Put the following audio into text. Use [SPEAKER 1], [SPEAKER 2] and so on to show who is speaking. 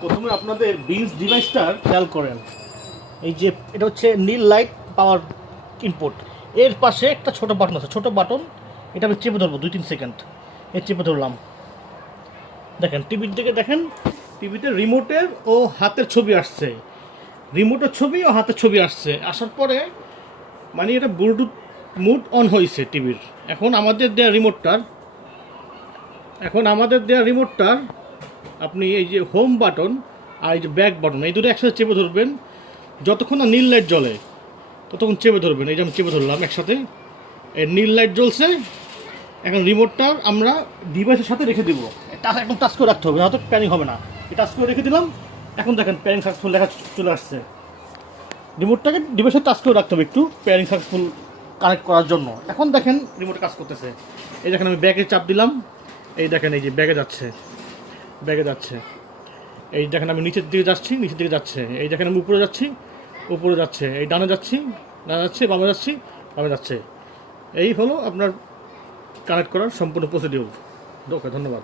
[SPEAKER 1] প্রথমে আপনাদের বিনস ডিভাইসটার খেয়াল করেন। এই যে এটা হচ্ছে নীল লাইট পাওয়ার ইনপুট এর পাশে একটা ছোট বাটন আছে। ছোট বাটন এটা আমি চেপে ধরবো দুই তিন সেকেন্ড এ চেপে ধরলাম। দেখেন টিভির দিকে দেখেন টিভিতে রিমোটের ও হাতের ছবি আসছে। রিমোটের ছবি ও হাতের ছবি আসছে। আসার পরে মানে এটা ব্লুটুথ মুড অন হয়েছে টিভির এখন আমাদের দেওয়া রিমোটটার এখন আমাদের দেওয়া রিমোটটার আপনি এই যে হোম বাটন আর এই যে ব্যাক বাটন এই দুটো একসাথে চেপে ধরবেন। যতক্ষণ না নীল লাইট জ্বলে, ততক্ষণ চেপে ধরবেন। এই যে আমি চেপে ধরলাম একসাথে। এই নীল লাইট জ্বলছে, এখন রিমোটটা আমরা ডিভাইসের সাথে রেখে দেবো। একদম টাচ করে রাখতে হবে হয়তো প্যানিং হবে না। টাচ করে রেখে দিলাম, এখন দেখেন প্যানিং সাকসেসফুল লেখা চলে আসছে। রিমোটটাকে ডিভাইসের টাচ করে রাখতে হবে একটু প্যারিং সাকসেসফুল কানেক্ট করার জন্য। এখন দেখেন রিমোট কাজ করতেছে। এই দেখেন আমি ব্যাগে চাপ দিলাম, এই দেখেন এই যে ব্যাগে যাচ্ছে। ব্যাগে যাচ্ছে। এই দেখেন আমি নিচের দিকে যাচ্ছি, নিচের দিকে যাচ্ছে। এই দেখেন আমি উপরে যাচ্ছি, উপরে যাচ্ছে। এই ডানে যাচ্ছি, ডানে যাচ্ছে, বামে যাচ্ছি, বামে যাচ্ছে। এই হলো আপনার কানেক্ট করার সম্পূর্ণ প্রসিডিউর ওকে, ধন্যবাদ।